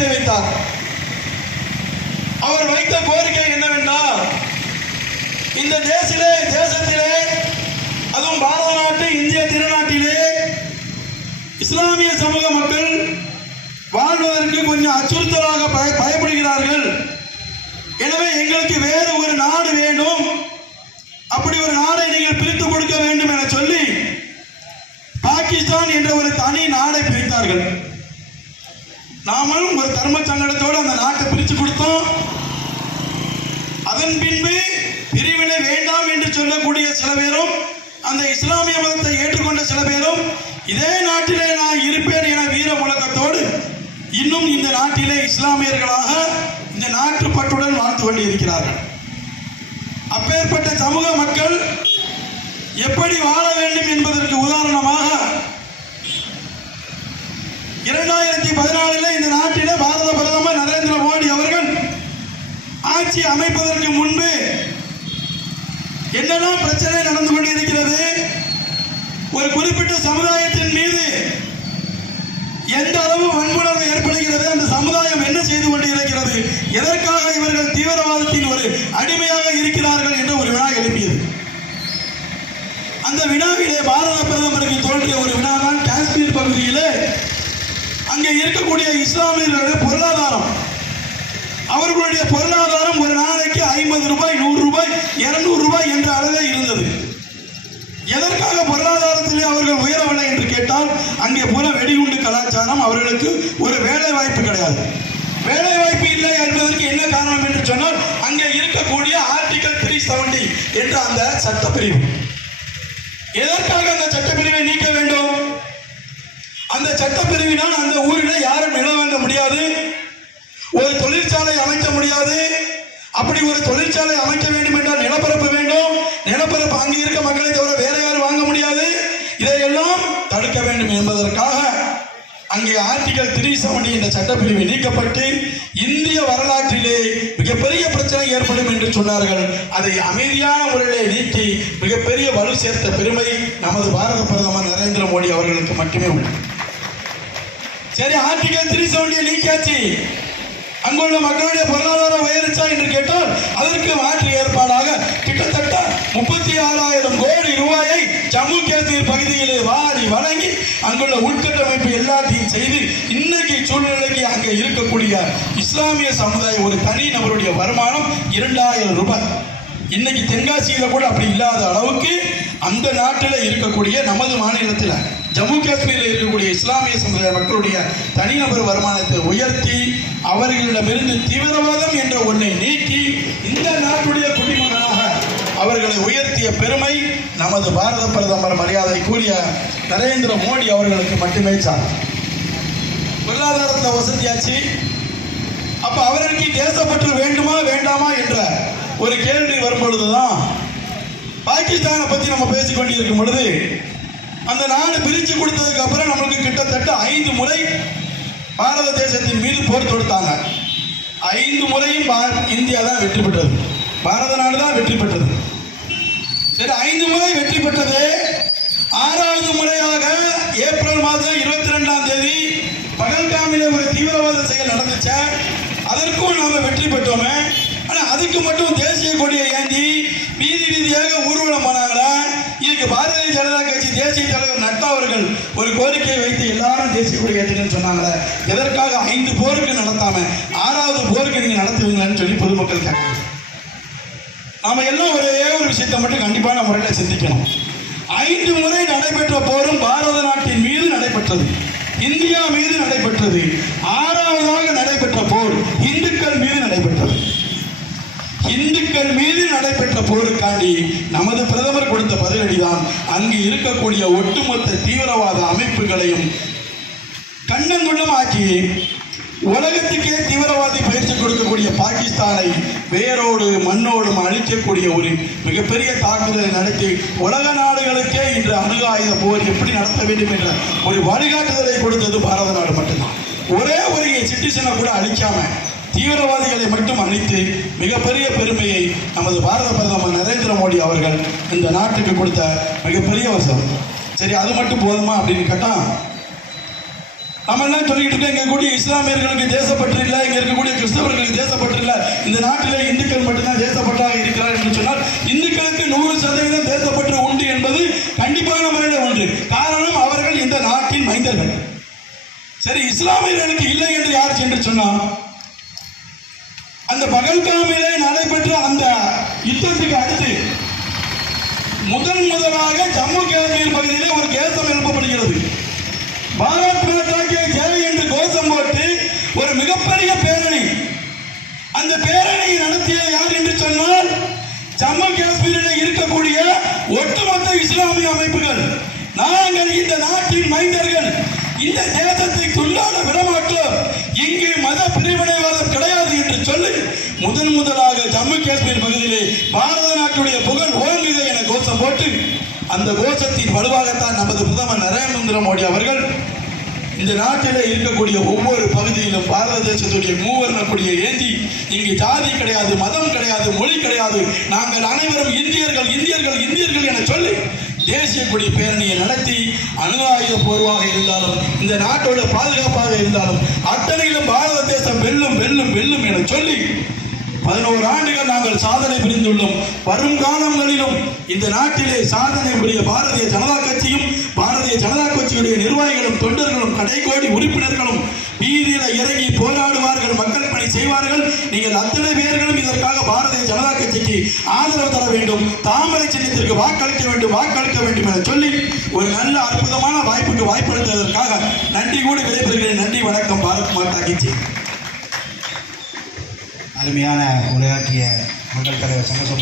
கோரிக்கை வைத்தார் அவர் வைத்த கோரிக்கை என்னவென்றால் இந்த தேசிலே தேசத்திலே அதுவும் பாரத நாட்டு இந்திய திருநாட்டிலே இஸ்லாமிய சமூக மக்கள் வாழ்வதற்கு கொஞ்சம் அச்சுறுத்தலாக பய- பயப்படுகிறார்கள். எனவே எங்களுக்கு வேறு ஒரு நாடு வேண்டும். அப்படி ஒரு நாடை நீங்கள் பிரித்து கொடுக்க வேண்டும் என சொல்லி பாகிஸ்தான் என்ற ஒரு தனி நாடை பிரித்தார்கள். நாமளும் ஒரு தர்ம சங்கடத்தோடு அந்த நாட்டை பிரித்து கொடுத்தோம். அதன் பின்பு பிரிவினை வேண்டாம் என்று சொல்லக்கூடிய சில பேரும் அந்த இஸ்லாமிய மதத்தை ஏற்றுக்கொண்ட சில பேரும் இதே நாட்டிலே நான் இருப்பேன் என வீர முழக்கத்தோடு இன்னும் இந்த நாட்டிலே இஸ்லாமியர்களாக இந்த நாட்டு பற்றுடன் வாழ்ந்து கொண்டிருக்கிறார்கள். அப்பேற்பட்ட சமூக மக்கள் எப்படி வாழ வேண்டும் என்பதற்கு உதாரணமாக இரண்டாயிரத்தி பதினாலில் இந்த நாட்டில் பாரத பிரதமர் நரேந்திர மோடி அவர்கள் ஆட்சி அமைப்பதற்கு முன்பு என்னெல்லாம் பிரச்சனை நடந்து கொண்டிருக்கிறது ஒரு குறிப்பிட்ட சமுதாயத்தின் மீது எந்த அளவு வன்முறை ஏற்படுகிறது அந்த சமுதாயம் என்ன செய்து கொண்டிருக்கிறது எதற்காக இவர்கள் தீவிரவாதத்தின் ஒரு அடிமையாக இருக்கிறார்கள் என்ற ஒரு வினா எழுப்பியது அந்த வினாவிலே பாரத பிரதமருக்கு தோன்றிய ஒரு வினாதான் காஷ்மீர் பகுதியிலே அங்கே இருக்கக்கூடிய இஸ்லாமியர்களுடைய பொருளாதாரம். அவர்களுடைய பொருளாதாரம் ஒரு நாளைக்கு ஐம்பது ரூபாய் நூறு ரூபாய் இருநூறு ரூபாய் என்ற அளவே இருந்தது. எதற்காக பொருளாதாரத்திலே அவர்கள் உயரவில்லை என்று கேட்டால் அங்கே புற வெடிகுண்டு கலாச்சாரம் அவர்களுக்கு ஒரு வேலை வாய்ப்பு கிடையாது. வேலை வாய்ப்பு இல்லை என்பதற்கு என்ன காரணம் என்று சொன்னால் அங்கே இருக்கக்கூடிய ஆர்டிகல் த்ரீ செவன்டி என்ற அந்த சட்டப்பிரிவு. எதற்காக அந்த சட்டப்பிரிவு அப்படி ஒரு தொழிற்சாலை அமைக்க வேண்டும் என்றால் நிலப்பரப்பு வேண்டும். நிலப்பரப்பு அங்கே இருக்க மக்களை தவிர வேற யாரும் வாங்க முடியாது. இதையெல்லாம் தடுக்க வேண்டும் என்பதற்காக அங்கே ஆர்டிகல் த்ரீ செவன்டி என்ற சட்டப்பிரிவு நீக்கப்பட்டு இந்திய வரலாற்றிலே மிகப்பெரிய பிரச்சனை ஏற்படும் என்று சொன்னார்கள். அதை அமைதியான முறையிலே நீக்கி மிகப்பெரிய வலு சேர்த்த பெருமை நமது பாரத பிரதமர் நரேந்திர மோடி அவர்களுக்கு மட்டுமே உண்டு. சரி ஆர்டிகல் த்ரீ செவன்டியை நீக்கியாச்சு. அங்குள்ள மக்களுடைய பொருளாதாரம் உயர்ச்சா என்று கேட்டால் அதற்கு மாற்று ஏற்பாடாக கிட்டத்தட்ட முப்பத்தி ஆறாயிரம் கோடி ரூபாயை ஜம்மு காஷ்மீர் பகுதியிலே வாரி வழங்கி அங்குள்ள உள்கட்டமைப்பு எல்லாத்தையும் செய்து இன்னைக்கு சூழ்நிலைக்கு அங்கே இருக்கக்கூடிய இஸ்லாமிய சமுதாயம் ஒரு தனி நபருடைய வருமானம் இரண்டாயிரம் ரூபாய். இன்னைக்கு தென்காசியில கூட அப்படி இல்லாத அளவுக்கு அந்த நாட்டில் இருக்கக்கூடிய நமது மாநிலத்தில் ஜம்மு காஷ்மீரில் இருக்கக்கூடிய இஸ்லாமிய சமுதாய மக்களுடைய தனிநபர் வருமானத்தை உயர்த்தி அவர்களிடமிருந்து தீவிரவாதம் என்ற ஒன்றை நீக்கி இந்த நாட்டுடைய குடிமகனாக அவர்களை உயர்த்திய பெருமை நமது பாரத பிரதமர் மரியாதை கூறிய நரேந்திர மோடி அவர்களுக்கு மட்டுமே சார் பொருளாதாரத்தில் வசதியாச்சு. அப்ப அவருக்கு தேசப்பற்று வேண்டுமா வேண்டாமா என்ற ஒரு கேள்வி வரும் பொழுதுதான் பாகிஸ்தானை பத்தி நம்ம பேசிக்கொண்டிருக்கும் பொழுது அந்த நாடு பிரிச்சு கொடுத்ததுக்கு அப்புறம் நம்மளுக்கு கிட்டத்தட்ட ஐந்து முறை பாரத தேசத்தின் மீது போர் தொடுத்தாங்க. ஐந்து முறையும் இந்தியா தான் வெற்றி பெற்றது. பாரத நாடு தான் வெற்றி பெற்றது. சரி ஐந்து முறை வெற்றி பெற்றது. ஆறாவது முறையாக ஏப்ரல் மாதம் இருபத்தி ரெண்டாம் தேதி பகல்காமில ஒரு தீவிரவாத செயல் நடந்துச்சு. அதற்கும் நாம வெற்றி பெற்றோமே. ஆனா அதுக்கு மட்டும் தேசிய கொடியை கட்சி தேசிய தலைவர் நட்டா அவர்கள் ஒரு கோரிக்கை வைத்து எல்லாரும் தேசிய கொடி ஏற்றுன்னு சொன்னாங்களே. எதற்காக ஐந்து போருக்கு நடத்தாம ஆறாவது போருக்கு நீங்க நடத்துவீங்களான்னு சொல்லி பொதுமக்கள் கேட்காங்க நாம எல்லாம் ஒரே ஒரு விஷயத்தை மட்டும் கண்டிப்பான முறையில் சிந்திக்கணும். ஐந்து முறை நடைபெற்ற போரும் பாரத நாட்டின் மீது நடைபெற்றது. இந்தியா மீது நடைபெற்றது. ஆறாவதாக நடைபெற்ற போர் இந்துக்கள் மீது நடைபெற்றது. இந்துக்கள் மீது நடைபெற்ற போருக்காண்டி நமது பிரதமர் கொடுத்த பதிலடிதான் அங்கு இருக்கக்கூடிய ஒட்டுமொத்த தீவிரவாத அமைப்புகளையும் கண்ணங்குள்ளம் ஆக்கி உலகத்துக்கே தீவிரவாதி பயிற்சி கொடுக்கக்கூடிய பாகிஸ்தானை வேரோடு மண்ணோடும் அழிக்கக்கூடிய ஒரு மிகப்பெரிய தாக்குதலை நடத்தி உலக நாடுகளுக்கே இன்று அணுக ஆயுத போர் எப்படி நடத்த வேண்டும் என்ற ஒரு வழிகாட்டுதலை கொடுத்தது பாரத நாடு மட்டும்தான். ஒரே ஒரு சிட்டிசனை கூட அழிக்காம தீவிரவாதிகளை மட்டும் அழித்து மிகப்பெரிய பெருமையை நமது பாரத பிரதமர் நரேந்திர மோடி அவர்கள் இந்த நாட்டுக்கு கொடுத்த மிகப்பெரிய வசம் சரி அது மட்டும் போதுமா அப்படின்னு கேட்டான் நம்ம என்ன சொல்லிட்டு இருக்கோம்? இங்க கூடிய இஸ்லாமியர்களுக்கு தேசப்பற்று இல்லை இங்க இருக்கக்கூடிய கிறிஸ்தவர்களுக்கு தேசப்பற்று இல்லை இந்த நாட்டில் இந்துக்கள் மட்டும்தான் தேசப்பற்றாக இருக்கிறார் என்று சொன்னால் இந்துக்களுக்கு நூறு சதவீதம் தேசப்பற்று உண்டு என்பது கண்டிப்பான முறையில் உண்டு. காரணம் அவர்கள் இந்த நாட்டின் மைந்தர்கள். சரி இஸ்லாமியர்களுக்கு இல்லை என்று யார் சென்று சொன்னால் பகல்காமிலே நடைபெற்ற அந்த யுத்தத்துக்கு அடுத்து முதன் முதலாக ஜம்மு காஷ்மீர் பகுதியிலே ஒரு கேசம் எழுப்பப்படுகிறது. பாரத் மாதாக்கே ஜெய் என்று கோஷம் போட்டு ஒரு மிகப்பெரிய பேரணி. அந்த பேரணியை நடத்திய யார் என்று சொன்னால் ஜம்மு காஷ்மீரில் இருக்கக்கூடிய ஒட்டுமொத்த இஸ்லாமிய அமைப்புகள். நாங்கள் இந்த நாட்டின் மைந்தர்கள். இந்த தேசத்தை துண்டாட விடமாட்டோம். இங்கே மத பிரிவினைவாதம் கிடையாது என்று சொல்லி முதன் முதலாக ஜம்மு காஷ்மீர் பகுதியிலே பாரத நாட்டுடைய புகழ் ஓங்குக என கோஷம் போட்டு அந்த கோஷத்தின் வலுவாகத்தான் நமது பிரதமர் நரேந்திர மோடி அவர்கள் இந்த நாட்டிலே இருக்கக்கூடிய ஒவ்வொரு பகுதியிலும் பாரத தேசத்துடைய மூவர்ண கொடியை ஏந்தி இங்கு ஜாதி கிடையாது மதம் கிடையாது மொழி கிடையாது நாங்கள் அனைவரும் இந்தியர்கள் இந்தியர்கள் இந்தியர்கள் என சொல்லி தேசிய கொடி பேரணியை நடத்தி அணு போர்வாக இருந்தாலும் இந்த நாட்டோட பாதுகாப்பாக இருந்தாலும் அத்தனையிலும் பாரத தேசம் வெல்லும் வெல்லும் வெல்லும் என சொல்லி பதினோரு ஆண்டுகள் நாங்கள் சாதனை புரிந்துள்ளோம். வரும் காலங்களிலும் இந்த நாட்டிலே சாதனை புரிய பாரதிய ஜனதா கட்சியும் பாரதிய ஜனதா கட்சியுடைய நிர்வாகிகளும் தொண்டர்களும் கடைகோடி உறுப்பினர்களும் வீதியில இறங்கி போராடுவார்கள் மக்கள் பணி செய்வார்கள். நீங்கள் அத்தனை பேர்களும் இதற்காக பாரதிய ஜனதா கட்சிக்கு ஆதரவு தர வேண்டும். தாமரை சின்னத்திற்கு வாக்களிக்க வேண்டும் வாக்களிக்க வேண்டும் என சொல்லி ஒரு நல்ல அற்புதமான வாய்ப்புக்கு வாய்ப்பளித்ததற்காக நன்றி கூட விடைபெறுகிறேன். நன்றி வணக்கம். பாரத் மாதா கட்சி அருமையான உரையாற்றிய மக்கள் தலைவர் சங்கசம்